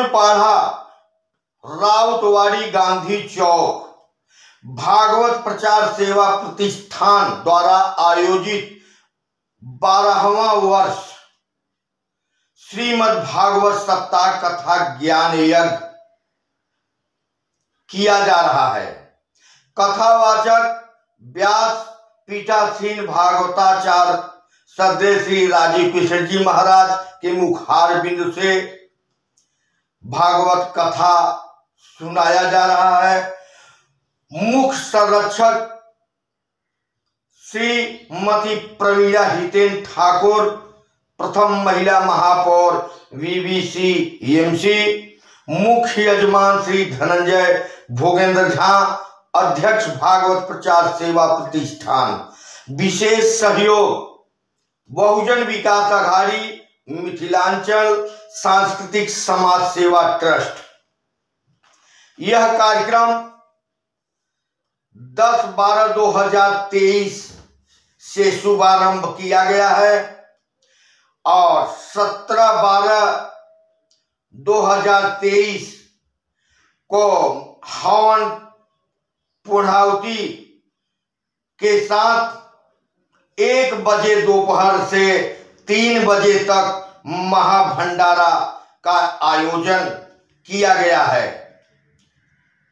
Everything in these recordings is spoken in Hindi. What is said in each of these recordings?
फूलपाड़ा, राउतवाड़ी, गांधी चौक भागवत प्रचार सेवा प्रतिष्ठान द्वारा आयोजित 12वां वर्ष श्रीमद् भागवत सप्ताह कथा ज्ञान यज्ञ किया जा रहा है। कथावाचक व्यास पीठासीन भागवताचार्य श्रद्धेय श्री राजीव कृष्ण जी महाराज के मुखार बिंदु से भागवत कथा सुनाया जा रहा है। मुख्य संरक्षक श्रीमती प्रवीणा हितेन ठाकुर, प्रथम महिला महापौर वीवीसी एमसी, मुख्य यजमान श्री धनंजय भोगेंद्र झा, अध्यक्ष भागवत प्रचार सेवा प्रतिष्ठान। विशेष सहयोग बहुजन विकास आघाड़ी, मिथिलांचल सांस्कृतिक समाज सेवा ट्रस्ट। यह कार्यक्रम 10/12/2023 से शुभारंभ किया गया है और 17/12/2023 को हवन पूर्णाहुति के साथ 1 बजे दोपहर से 3 बजे तक महाभंडारा का आयोजन किया गया है।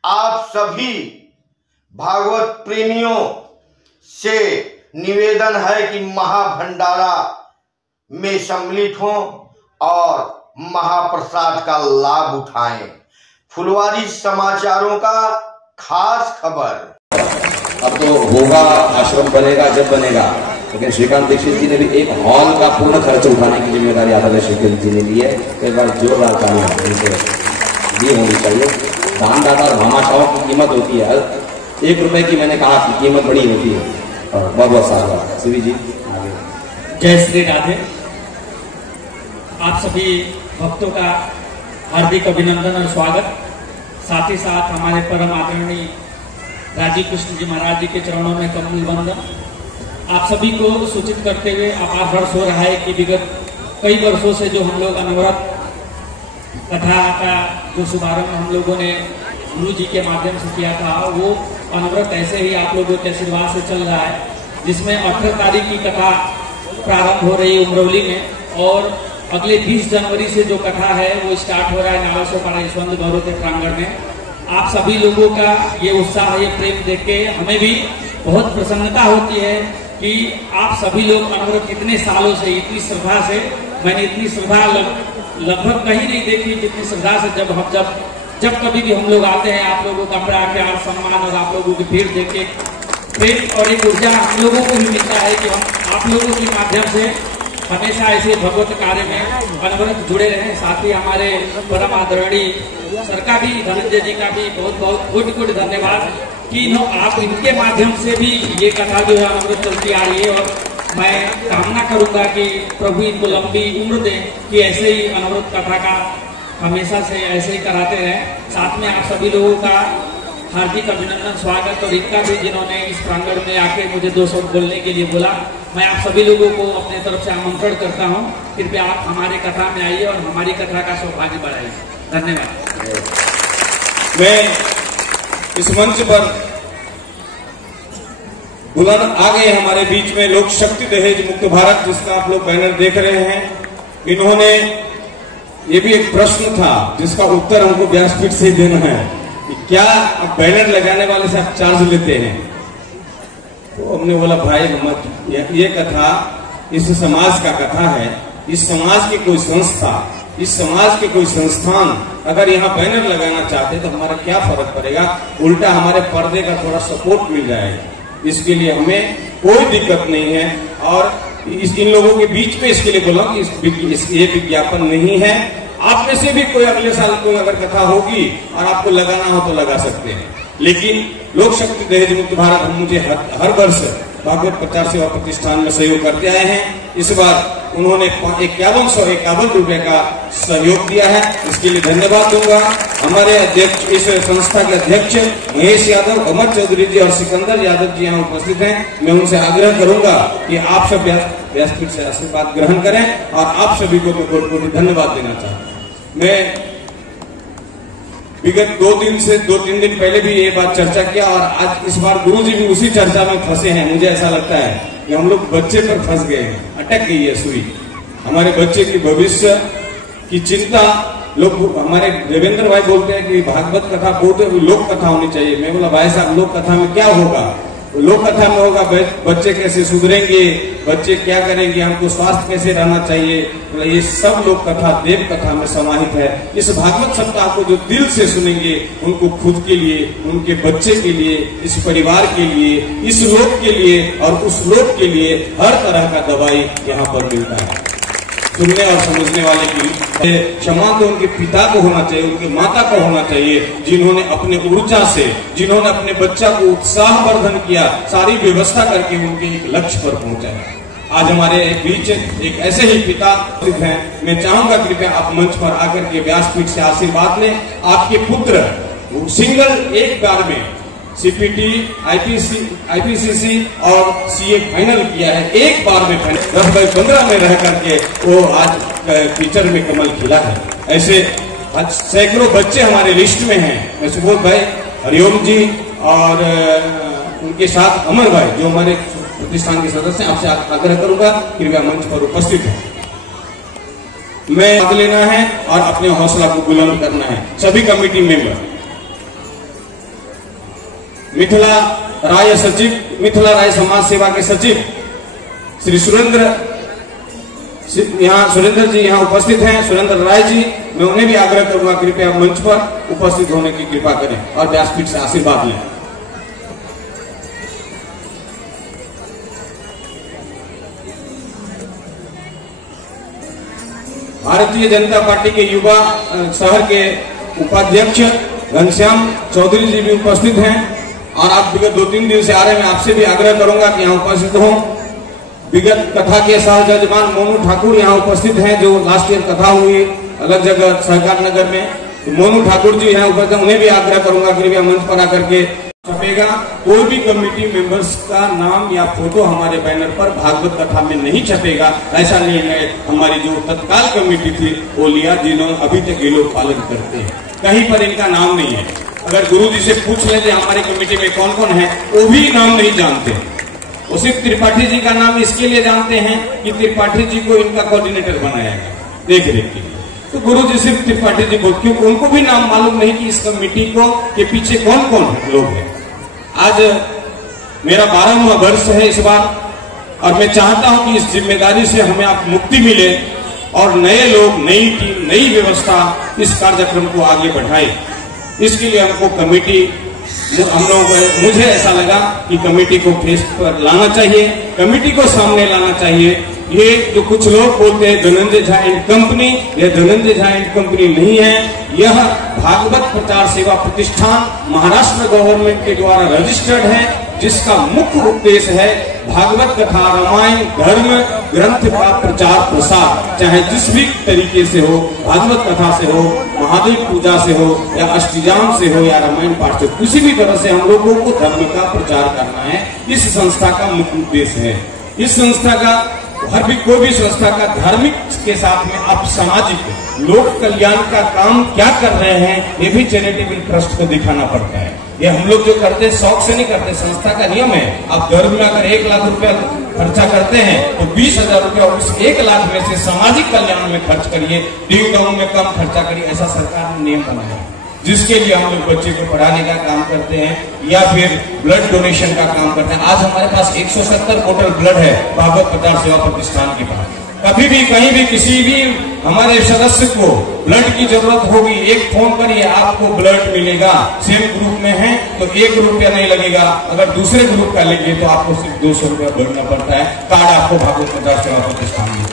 आप सभी भागवत प्रेमियों से निवेदन है कि महाभंडारा में सम्मिलित हों और महाप्रसाद का लाभ उठाएं। फुलवारी समाचारों का खास खबर। अब तो होगा, आश्रम बनेगा जब बनेगा, लेकिन श्रीकांत दीक्षित जी ने भी एक हॉल का पूर्ण खर्च उठाने की जिम्मेदारी आदरणीय श्रीकांत जी ने ली है। एक बार जोरदार तालियां ये होनी चाहिए। दानदाता और भामाशाहों की कीमत होती है, 1 रुपए की मैंने कहा कि कीमत बड़ी होती है। और बहुत बहुत सारा शिवी जी आगे। जय श्री राधे। आप सभी भक्तों का हार्दिक अभिनंदन और स्वागत। साथ ही साथ हमारे परम आदरणीय राजीव कृष्ण जी महाराज जी के चरणों में कमल वंदन। आप सभी को सूचित करते हुए आभार हर्ष हो रहा है कि विगत कई वर्षों से जो हम लोग अनवरत कथा का जो शुभारंभ हम लोगों ने गुरु जी के माध्यम से किया था, वो अनवरत ऐसे ही आप लोगों के आशीर्वाद से चल रहा है, जिसमें 18 तारीख की कथा प्रारंभ हो रही है उमरौली में और अगले 20 जनवरी से जो कथा है वो स्टार्ट हो रहा है नालासोपारा यशवंत गौरव के प्रांगण में। आप सभी लोगों का ये उत्साह, ये प्रेम देख के हमें भी बहुत प्रसन्नता होती है कि आप सभी लोग अनवरत इतने सालों से, इतनी श्रद्धा से, मैंने इतनी श्रद्धा लगभग कहीं नहीं देखी जितनी श्रद्धा से जब कभी भी हम लोग आते हैं, आप लोगों का बड़ा प्यार सम्मान और आप लोगों की भीड़ देख के प्रेम और एक ऊर्जा हम लोगों को भी मिलता है कि हम आप लोगों के माध्यम से हमेशा ऐसे भगवत कार्य में अनवरत जुड़े रहे। साथ ही हमारे परम आदरणीय सर का भी, धनंजय जी का भी बहुत बहुत कोटि कोटि धन्यवाद कि आप इनके माध्यम से भी ये कथा जो है अनवरत चलती आ रही है। और मैं कामना करूंगा कि प्रभु इनको लंबी उम्र दे कि ऐसे ही अनवरत कथा का हमेशा से ऐसे ही कराते रहें। साथ में आप सभी लोगों का हार्दिक अभिनंदन, स्वागत। और इनका भी जिन्होंने इस प्रांगण में आके मुझे 2 शब्द बोलने के लिए बोला, मैं आप सभी लोगों को अपने तरफ से आमंत्रण करता हूं, कृपया आप हमारे कथा में आइए और हमारी कथा का सौभाग्य बढ़ाइए। धन्यवाद। मैं इस मंच पर बुलाना आ गए हमारे बीच में लोक शक्ति दहेज मुक्त भारत, जिसका आप लोग बैनर देख रहे हैं। इन्होंने ये भी एक प्रश्न था जिसका उत्तर हमको व्यासपीठ से देना है कि क्या अब बैनर लगाने वाले से आप चार्ज लेते हैं? तो हमने बोला भाई मत, ये कथा इस समाज का कथा है। इस समाज की कोई संस्था, इस समाज के कोई संस्थान अगर यहाँ बैनर लगाना चाहते तो हमारा क्या फर्क पड़ेगा? उल्टा हमारे पर्दे का थोड़ा सपोर्ट मिल जाएगा। इसके लिए हमें कोई दिक्कत नहीं है। और इन लोगों के बीच में इसके लिए बोला कि ये विज्ञापन नहीं है। आप में से भी कोई अगले साल कोई अगर कथा होगी और आपको लगाना हो तो लगा सकते हैं, लेकिन लोक शक्ति दहेज मुक्त भारत हम मुझे हर वर्ष भागवत प्रचार सेवा प्रतिष्ठान में सहयोग करते आए हैं। इस बार उन्होंने 5151 रुपए का सहयोग दिया है, इसके लिए धन्यवाद दूंगा। हमारे अध्यक्ष, इस संस्था के अध्यक्ष महेश यादव, अमर चौधरी जी और सिकंदर यादव जी यहाँ उपस्थित हैं। मैं उनसे आग्रह करूंगा कि आप सब व्यासपीठ से आशीर्वाद ग्रहण करें और आप सभी को मैं कोटि कोटि धन्यवाद देना चाहता हूँ। मैं विगत 2-3 दिन पहले भी ये बात चर्चा किया और आज इस बार गुरुजी भी उसी चर्चा में फंसे हैं। मुझे ऐसा लगता है कि हम लोग बच्चे पर फंस गए हैं, अटक गई है सुई। हमारे बच्चे की भविष्य की चिंता लोग, हमारे देवेंद्र भाई बोलते हैं कि भागवत कथा बोलते लोक कथा होनी चाहिए। मैं बोला भाई साहब लोक कथा में क्या होगा? लोक कथा में होगा बच्चे कैसे सुधरेंगे, बच्चे क्या करेंगे, हमको स्वास्थ्य कैसे रहना चाहिए। तो ये सब लोक कथा देव कथा में समाहित है। इस भागवत सप्ताह को जो दिल से सुनेंगे उनको खुद के लिए, उनके बच्चे के लिए, इस परिवार के लिए, इस लोक के लिए और उस लोक के लिए हर तरह का दवाई यहाँ पर मिलता है। सुनने और समझने वाले की क्षमा तो उनके पिता को होना चाहिए, उनके माता को होना चाहिए, जिन्होंने अपने ऊर्जा से, जिन्होंने अपने बच्चा को उत्साहवर्धन किया, सारी व्यवस्था करके उनके एक लक्ष्य पर पहुंचाया। आज हमारे बीच एक ऐसे ही पिता हैं। मैं चाहूंगा कृपया आप मंच पर आकर के व्यासपीठ से आशीर्वाद लें। आपके पुत्र सिंगल एक बार में सीपीटी, आईपीसीसी और सीए फाइनल किया है। एक बार में 10/15 में रह करके वो आज टीचर में कमल खिला है। ऐसे आज सैकड़ों बच्चे हमारे लिस्ट में हैं। मैं सुबोध भाई, हरिओम जी और उनके साथ अमर भाई जो हमारे प्रतिष्ठान के सदस्य हैं, आपसे आग्रह करूंगा कृपया मंच पर उपस्थित है। मैं भाग लेना है और अपने हौसला को बुलंद करना है। सभी कमेटी मेंबर, मिथिला राय सचिव, मिथिला राय समाज सेवा के सचिव श्री सुरेंद्र जी यहाँ उपस्थित हैं। सुरेंद्र राय जी, मैं उन्हें भी आग्रह करूंगा कृपया मंच पर उपस्थित होने की कृपा करें और व्यासपीठ से आशीर्वाद लें। भारतीय जनता पार्टी के युवा शहर के उपाध्यक्ष घनश्याम चौधरी जी भी उपस्थित हैं और आप विगत 2-3 दिन से आ रहे हैं। मैं आपसे भी आग्रह करूंगा कि यहाँ उपस्थित हों। विगत कथा के सह जजमान मोनू ठाकुर यहाँ उपस्थित हैं, जो लास्ट ईयर कथा हुई अलग जगह सहकार नगर में। तो मोनू ठाकुर जी यहाँ उपस्थित हैं, उन्हें भी आग्रह करूंगा कृपया मंच पर आकर के छपेगा। कोई भी कमेटी मेंबर्स का नाम या फोटो हमारे बैनर पर भागवत कथा में नहीं छपेगा। ऐसा निर्णय हमारी जो तत्काल कमेटी थी वो लिया, जिन्होंने अभी तक ये लोग पालन करते हैं। कहीं पर इनका नाम नहीं है। अगर गुरु जी से पूछ लेते हमारी कमेटी में कौन कौन है, वो भी नाम नहीं जानते। वो सिर्फ त्रिपाठी जी का नाम इसके लिए जानते हैं कि त्रिपाठी जी को इनका कोऑर्डिनेटर बनाया गया देख रेख के लिए। तो गुरु जी सिर्फ त्रिपाठी जी को, क्योंकि उनको भी नाम मालूम नहीं कि इस कमेटी को के पीछे कौन कौन लोग हैं। आज मेरा 12वां वर्ष है इस बार और मैं चाहता हूं कि इस जिम्मेदारी से हमें आप मुक्ति मिले और नए लोग, नई टीम, नई व्यवस्था इस कार्यक्रम को आगे बढ़ाए। इसके लिए हमको कमेटी, हम लोग, मुझे ऐसा लगा कि कमेटी को फेस पर लाना चाहिए, कमेटी को सामने लाना चाहिए। ये जो कुछ लोग बोलते हैं धनंजय झा एंड कंपनी, यह धनंजय झा एंड कंपनी नहीं है। यह भागवत प्रचार सेवा प्रतिष्ठान महाराष्ट्र गवर्नमेंट के द्वारा रजिस्टर्ड है, जिसका मुख्य उद्देश्य है भागवत कथा, रामायण, धर्म ग्रंथ का प्रचार प्रसार, चाहे जिस भी तरीके से हो, भागवत कथा से हो, महादेव पूजा से हो या अष्टजाम से हो या रामायण पाठ से, किसी भी तरह से हम लोगों को धर्म का प्रचार करना है। इस संस्था का मुख्य उद्देश्य है। इस संस्था का, हर भी कोई भी संस्था का धार्मिक के साथ में आप सामाजिक लोक कल्याण का काम क्या कर रहे हैं, ये भी चैरिटेबल ट्रस्ट को दिखाना पड़ता है। ये हम लोग जो करते हैं शौक से नहीं करते, संस्था का नियम है। आप धर्म में अगर 1 लाख रुपया खर्चा करते हैं तो 20,000 रुपया उस 1 लाख में से सामाजिक कल्याण में खर्च करिए, ड्यू डाउन में कम खर्चा करिए। ऐसा सरकार ने नियम बनाया है, जिसके लिए हम लोग बच्चे को पढ़ाने का काम करते हैं या फिर ब्लड डोनेशन का काम करते हैं। आज हमारे पास 170 बोतल ब्लड है भागवत प्रचार सेवा प्रतिष्ठान के पास। कभी भी कहीं भी किसी भी हमारे सदस्य को ब्लड की जरूरत होगी, एक फोन करिए, आपको ब्लड मिलेगा। सेम ग्रुप में है तो 1 रुपया नहीं लगेगा, अगर दूसरे ग्रुप का लेंगे तो आपको सिर्फ 200 रुपया भरना पड़ता है। कार्ड आपको भागवत प्रचार सेवा प्रतिष्ठान में,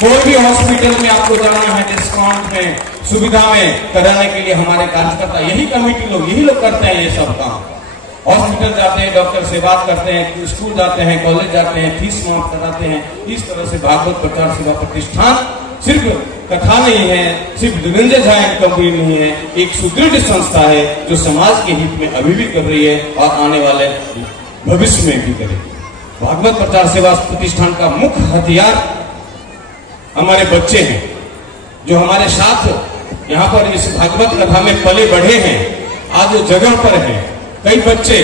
कोई भी हॉस्पिटल में आपको जाना है डिस्काउंट में, सुविधा में कराने के लिए हमारे कार्यकर्ता, यही कमेटी लोग, यही लोग करते हैं ये सब काम। हॉस्पिटल जाते हैं, डॉक्टर से बात करते हैं, स्कूल जाते हैं, कॉलेज जाते हैं, फीस माफ कराते हैं। इस तरह से भागवत प्रचार सेवा प्रतिष्ठान सिर्फ कथा नहीं है, सिर्फ धनंजय झा एंड कंपनी नहीं है, एक सुदृढ़ संस्था है जो समाज के हित में अभी भी कर रही है और आने वाले भविष्य में भी करेगी। भागवत प्रचार सेवा प्रतिष्ठान का मुख्य हथियार हमारे बच्चे हैं, जो हमारे साथ यहाँ पर इस भागवत कथा में पले बढ़े हैं, आज वो जगह पर हैं। कई बच्चे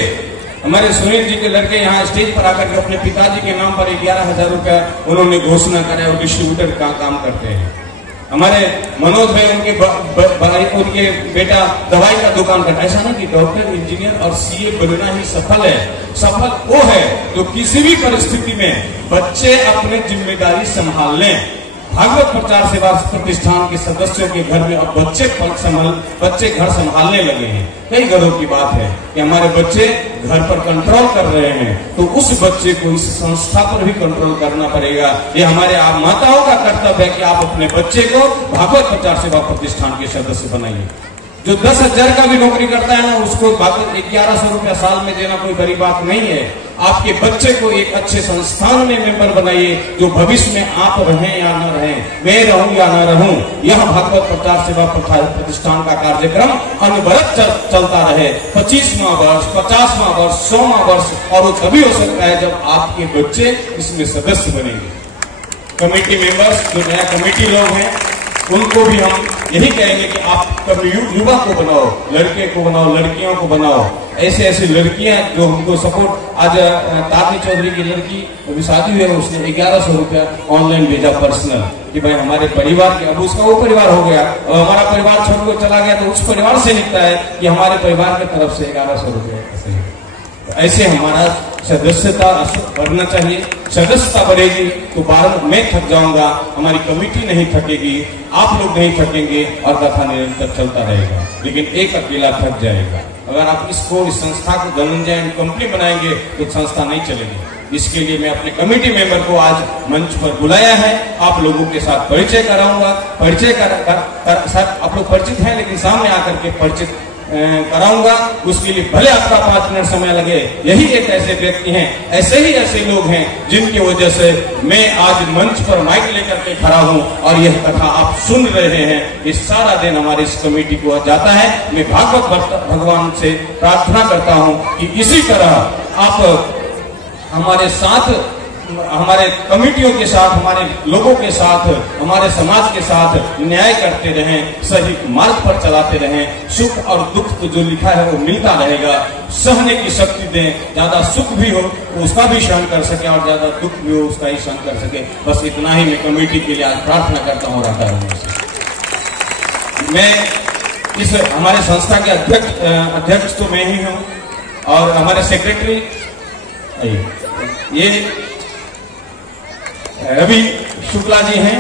हमारे सुनील जी के लड़के यहाँ स्टेज पर आकर के अपने पिताजी के नाम पर 11,000 रुपया उन्होंने घोषणा करा और डिस्ट्रीब्यूटर का काम करते हैं। हमारे मनोज भाई उनके बेटा दवाई का दुकान करता है। ऐसा नहीं कि डॉक्टर, इंजीनियर और सीए बनना ही सफल है। सफल वो है जो किसी भी परिस्थिति में बच्चे अपने जिम्मेदारी संभाल लें। भागवत प्रचार सेवा प्रतिष्ठान के सदस्यों के घर में अब बच्चे घर संभालने लगे हैं। कई घरों की बात है कि हमारे बच्चे घर पर कंट्रोल कर रहे हैं, तो उस बच्चे को इस संस्था पर भी कंट्रोल करना पड़ेगा। ये हमारे आप माताओं का कर्तव्य है कि आप अपने बच्चे को भागवत प्रचार सेवा प्रतिष्ठान के सदस्य बनाइए। जो 10,000 का भी नौकरी करता है ना, उसको 1100 रुपया साल में देना कोई बड़ी बात नहीं है। आपके बच्चे को एक अच्छे संस्थान में मेंबर बनाइए, जो भविष्य में आप रहें या न रहें, मैं रहूं या न रहूं, यह भागवत प्रचार सेवा प्रतिष्ठान का कार्यक्रम अनवरत चलता रहे। 25वां वर्ष, 50वां वर्ष, 100वां वर्ष, और वो तभी हो सकता है जब आपके बच्चे इसमें सदस्य बनेंगे। कमेटी मेंबर्स, जो नया कमेटी लोग हैं, उनको भी हम यही कहेंगे कि आप युवा को बनाओ, लड़के को बनाओ, लड़कियों को बनाओ। ऐसे लड़कियां जो हमको सपोर्ट, आज तारनी चौधरी की लड़की अभी शादी हुई है, उसने 1100 रुपया ऑनलाइन भेजा पर्सनल कि भाई हमारे परिवार के, अब उसका वो परिवार हो गया और हमारा परिवार छोड़ कर चला गया, तो उस परिवार से निकला है कि हमारे परिवार की तरफ से 1100 रुपया। ऐसे हमारा सदस्यता बढ़ना चाहिए। सदस्यता बढ़ेगी तो बार मैं थक जाऊंगा, हमारी कमेटी नहीं थकेगी, आप लोग नहीं थकेंगे और कथा निरंतर चलता रहेगा। लेकिन एक अकेला थक जाएगा। अगर आप इस संस्था को धनंजय कंपनी बनाएंगे तो संस्था नहीं चलेगी। इसके लिए मैं अपने कमेटी मेंबर को आज मंच पर बुलाया है। आप लोगों के साथ परिचय कराऊंगा। परिचय आप लोग परिचित हैं, लेकिन सामने आकर के परिचित कराऊंगा। उसके लिए भले आपका 5 मिनट समय लगे। यही एक ऐसे व्यक्ति हैं, ऐसे ही ऐसे लोग हैं जिनकी वजह से मैं आज मंच पर माइक लेकर के खड़ा हूं और यह कथा आप सुन रहे हैं। ये सारा दिन हमारी इस कमेटी को जाता है। मैं भागवत भगवान से प्रार्थना करता हूं कि इसी तरह आप हमारे साथ, हमारे कमेटियों के साथ, हमारे लोगों के साथ, हमारे समाज के साथ न्याय करते रहें, सही मार्ग पर चलाते रहें। सुख और दुख तो जो लिखा है वो मिलता रहेगा। सहने की शक्ति दें, ज्यादा सुख भी हो तो उसका भी सहन कर सके और ज्यादा दुख भी हो उसका ही सहन कर सके। बस इतना ही मैं कमेटी के लिए आज प्रार्थना करता हूँ। मैं इस हमारे संस्था के अध्यक्ष तो मैं ही हूँ और हमारे सेक्रेटरी ये रवि शुक्ला जी हैं,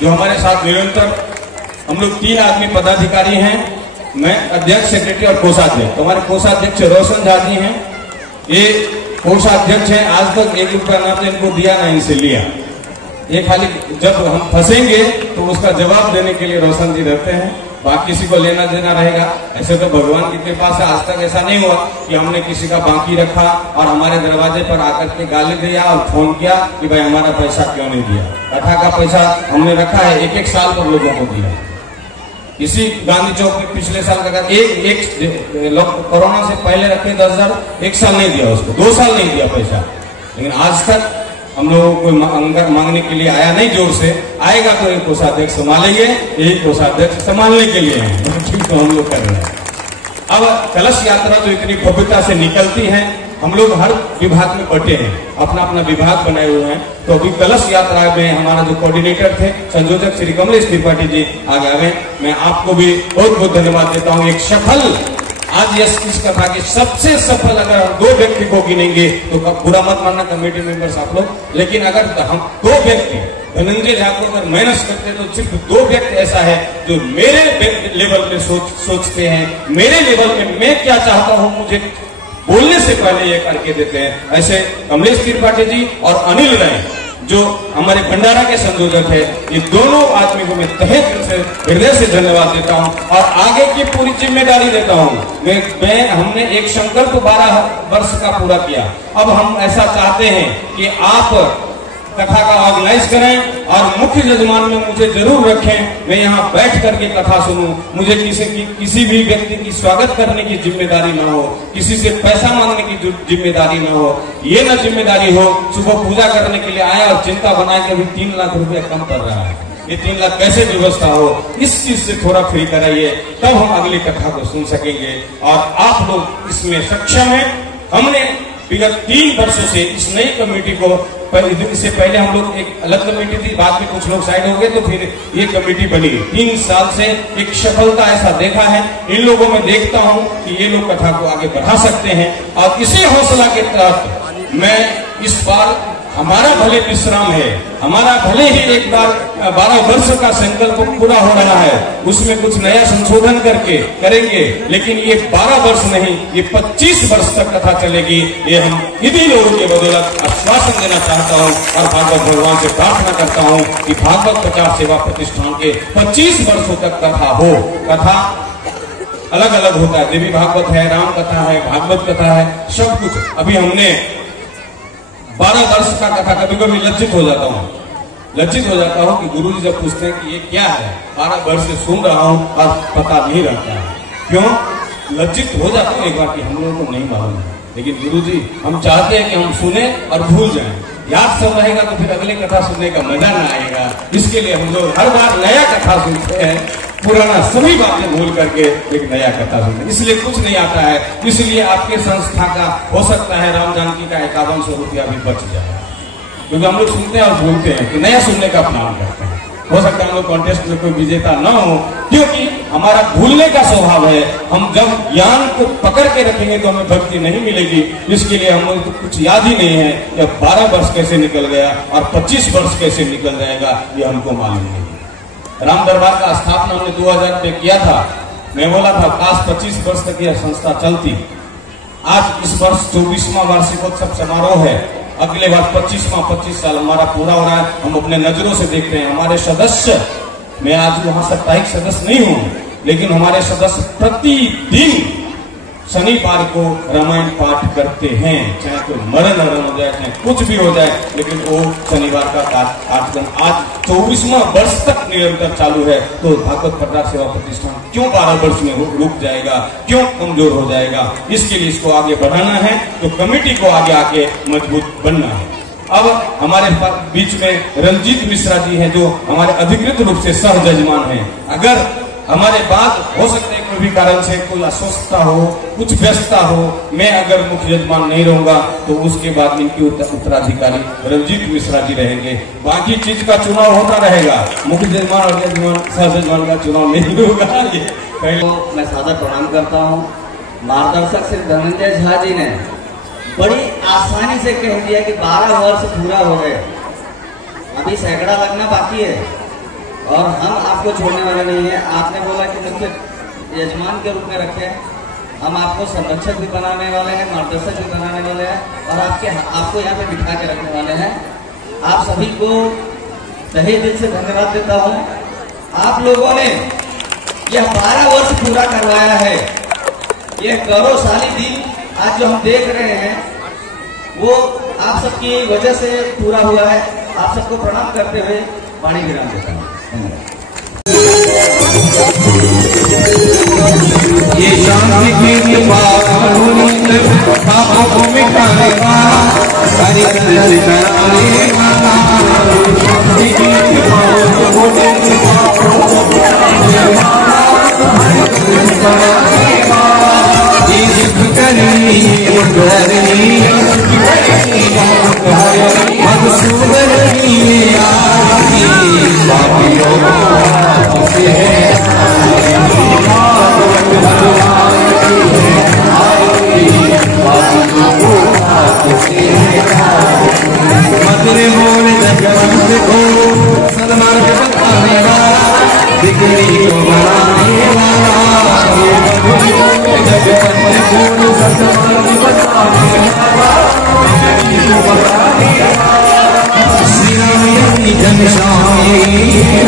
जो हमारे साथ निरंतर, हम लोग 3 आदमी पदाधिकारी हैं। मैं अध्यक्ष, सेक्रेटरी और कोषाध्यक्ष। तो हमारे कोषाध्यक्ष रोशन झा जी हैं, ये कोषाध्यक्ष हैं। आज तक 1 रुपया ना तो इनको दिया ना इनसे लिया। ये खाली जब हम फंसेंगे तो उसका जवाब देने के लिए रोशन जी रहते हैं, बाकी किसी को लेना देना रहेगा। ऐसे तो भगवान की कृपा से आज तक ऐसा नहीं हुआ कि हमने किसी का बाकी रखा और हमारे दरवाजे पर आकर के गाली दिया और फोन किया कि भाई हमारा पैसा क्यों नहीं दिया। कथा का पैसा हमने रखा है, 1-1 साल पर लोगों को दिया। इसी गांधी चौक में पिछले साल का कोरोना से पहले रखे 10,000, 1 साल नहीं दिया उसको, 2 साल नहीं दिया पैसा। लेकिन आज तक हम लोगों को मांगने के लिए आया नहीं, जोर से आएगा तो एक कोषाध्यक्ष संभालेंगे, यही कोषाध्यक्ष संभालने के लिए है तो हम लोग कर रहे हैं। अब कलश यात्रा जो इतनी भव्यता से निकलती है, हम लोग हर विभाग में बटे हैं, अपना अपना विभाग बनाए हुए हैं। तो अभी कलश यात्रा में हमारा जो कोऑर्डिनेटर थे, संयोजक श्री कमलेश त्रिपाठी जी आगे आए। मैं आपको भी बहुत बहुत धन्यवाद देता हूँ। एक सफल, आज इस कथा की सबसे सफल अगर हम 2 व्यक्ति को गिनेंगे तो बुरा मत मानना कमेटी मेंबर्स आप लोग, लेकिन अगर हम 2 व्यक्ति धनंजय झा को अगर माइनस करते तो सिर्फ 2 व्यक्ति ऐसा है जो मेरे लेवल में सोचते हैं, मेरे लेवल में मैं क्या चाहता हूं मुझे बोलने से पहले ये करके देते हैं। ऐसे कमलेश त्रिपाठी जी और अनिल राय जो हमारे भंडारा के संयोजक है, ये दोनों आदमी को मैं तहे दिल से, हृदय से धन्यवाद देता हूं और आगे की पूरी जिम्मेदारी देता हूं। हमने एक संकल्प 12 वर्ष का पूरा किया। अब हम ऐसा चाहते हैं कि आप कथा का ऑर्गेनाइज करें और मुख्य यजमान में मुझे जरूर रखें। मैं यहाँ बैठ करके कथा सुनूं। मुझे किसी भी व्यक्ति की स्वागत करने की जिम्मेदारी ना हो, किसी से पैसा मांगने की जिम्मेदारी ना हो। ये ना जिम्मेदारी हो सुबह पूजा करने के लिए आया और चिंता बनाए कि अभी 3 लाख रुपया कम कर रहा है। ये 3 लाख कैसे व्यवस्था हो, इस चीज से थोड़ा फ्री कराइए, तब हम अगली कथा को सुन सकेंगे। और आप लोग इसमें सक्षम हैं। हमने विगत 3 वर्षों से इस नई कमेटी को, इससे पहले हम लोग एक अलग कमेटी थी, बाद में कुछ लोग साइड हो गए तो फिर ये कमेटी बनी। 3 साल से एक सफलता ऐसा देखा है, इन लोगों में देखता हूं कि ये लोग कथा को आगे बढ़ा सकते हैं। और इसी हौसला के तहत मैं इस बार, हमारा भले विश्राम है, हमारा भले ही एक बार 12 वर्ष का संकल्प पूरा हो रहा है, उसमें कुछ नया संशोधन करके करेंगे, लेकिन ये 12 वर्ष नहीं, ये 25 वर्ष तक कथा चलेगी। ये हम इन्हीं लोगों के बदौलत आश्वासन देना चाहता हूँ और भागवत भगवान से प्रार्थना करता हूँ कि भागवत प्रचार सेवा प्रतिष्ठान के 25 वर्षों तक कथा हो। कथा अलग अलग होता है, देवी भागवत है, राम कथा है, भागवत कथा है, सब कुछ। अभी हमने 12 वर्ष का कथा, कभी कभी लज्जित हो जाता हूँ कि गुरुजी जब पूछते हैं कि ये क्या है, 12 वर्ष से सुन रहा हूँ और पता नहीं रहता है। क्यों लज्जित हो जाते हैं एक बार कि हम लोगों को नहीं मालूम है, लेकिन गुरुजी हम चाहते हैं कि हम सुने और भूल जाएं। याद सब रहेगा तो फिर अगले कथा सुनने का मजा ना आएगा। इसके लिए हम लोग हर बार नया कथा सुनते हैं, पुराना सभी बातें भूल करके एक नया कथा सुनते, इसलिए कुछ नहीं आता है। इसलिए आपके संस्था का हो सकता है राम जानकी का 5100 रुपया भी बच जाए, क्योंकि हम लोग सुनते हैं और भूलते हैं, तो नया सुनने का प्लान करते हैं। हो सकता है हम लोग कॉन्टेस्ट में कोई विजेता न हो, क्योंकि हमारा भूलने का स्वभाव है। हम जब ज्ञान को पकड़ के रखेंगे तो हमें भक्ति नहीं मिलेगी। इसके लिए हम लोग तो कुछ याद ही नहीं है कि 12 वर्ष कैसे निकल गया और 25 वर्ष कैसे निकल जाएगा, ये हमको मालूम नहीं। राम दरबार का स्थापना हमने 2000 में किया था। मैं बोला था काश 25 वर्ष तक यह संस्था चलती। आज इस वर्ष 24वां वार्षिकोत्सव समारोह है, अगले बार 25 साल हमारा पूरा हो रहा है। हम अपने नजरों से देख रहे हैं हमारे सदस्य, मैं आज वहां साप्ताहिक सदस्य नहीं हूं, लेकिन हमारे सदस्य प्रतिदिन शनिवार को रामायण पाठ करते हैं, चाहे कोई मरण हो जाए, चाहे कुछ भी हो जाए, लेकिन वो शनिवार का पाठ आज 24वां वर्ष तक निरंतर चालू है। तो भागवत प्रचार सेवा प्रतिष्ठान क्यों 12 वर्ष में रुक जाएगा, क्यों कमजोर हो जाएगा? इसके लिए इसको आगे बढ़ाना है, तो कमेटी को आगे आके मजबूत बनना है। अब हमारे बीच में रंजीत मिश्रा जी हैं, जो हमारे अधिकृत रूप से सह जजमान हैं। अगर हमारे बाद हो सकता है कोई भी कारण से कोई अस्वस्थता हो, कुछ व्यस्तता हो, मैं अगर मुख्य यजमान नहीं रहूंगा तो उसके बाद इनके उत्तराधिकारी रंजीत मिश्रा जी रहेंगे। बाकी चीज का चुनाव होता रहेगा, मुख्य यजमान और यजमान सह जजमान का चुनाव नहीं होगा। ये तो मैं सादर प्रणाम करता हूँ। मार्गदर्शक श्री धनंजय झा जी ने बड़ी आसानी से कह दिया कि 12 वर्ष पूरा हो गए, अभी सैकड़ा लगना बाकी है और हम आपको छोड़ने वाले नहीं है। आपने बोला कि मुख्य यजमान के रूप में रखे, हम आपको संरक्षक भी बनाने वाले हैं, मार्गदर्शक भी बनाने वाले हैं और आपको यहाँ पे बिठा के रखने वाले हैं। आप सभी को तहे दिल से धन्यवाद देता हूँ। आप लोगों ने यह 12 वर्ष पूरा करवाया है। यह गौरवशाली दिन आज जो हम देख रहे हैं वो आप सबकी वजह से पूरा हुआ है। आप सबको प्रणाम करते हुए वाणी विराम देता हूँ। ये शांति की बात पापों को मिटाएगा, हरि कृष्ण हरे श्री राम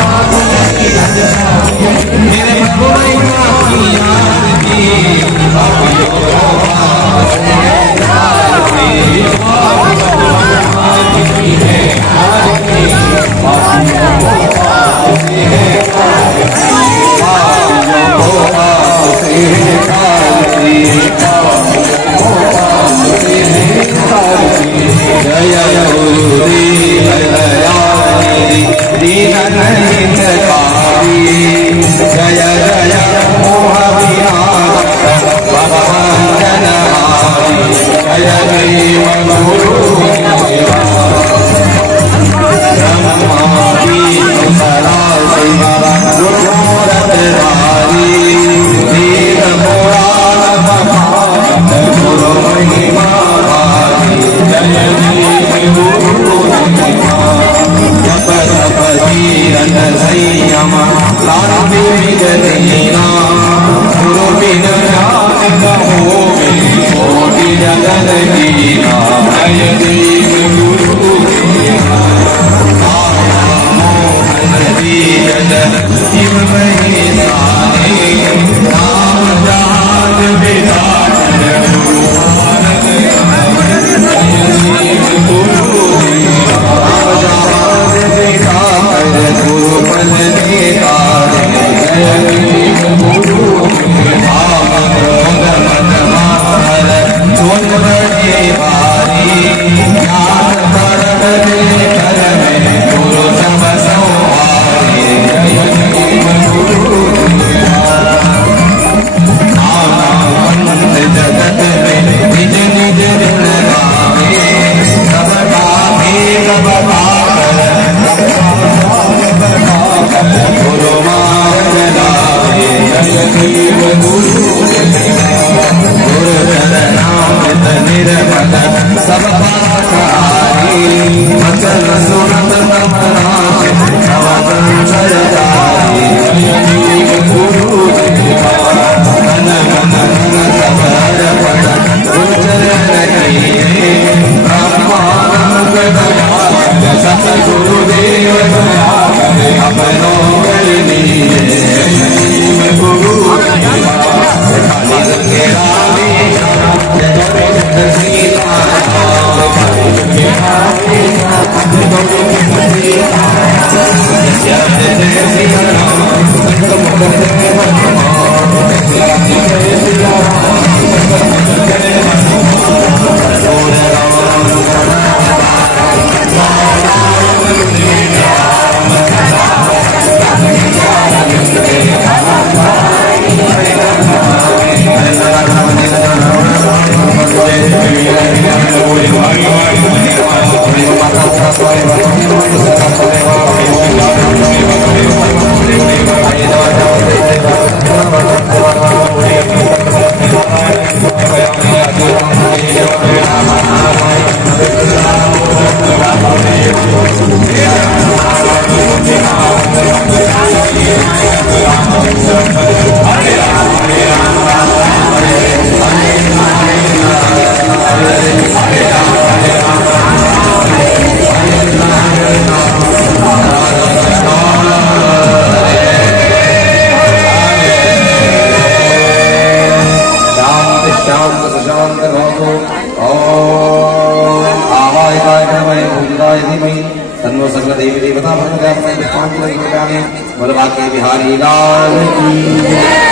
बिहारी लाल की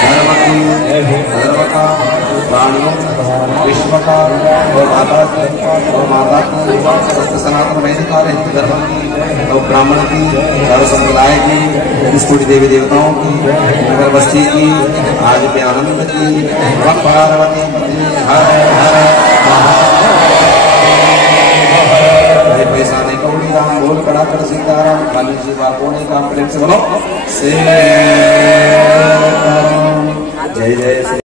धर्म की धर्म का प्राणियों विश्व का और माता की समस्त सनातन वैदिक हिंदू धर्म की और ब्राह्मण की सर्व संप्रदाय की इस देवी देवताओं की नगर बस्ती की आज पे आनंद की पार्वती हर हर पैसा नहीं कौड़ी राम बोल कड़ा कर सीताराम काली जी बापू ने काम प्रेम से बोलो जय जय।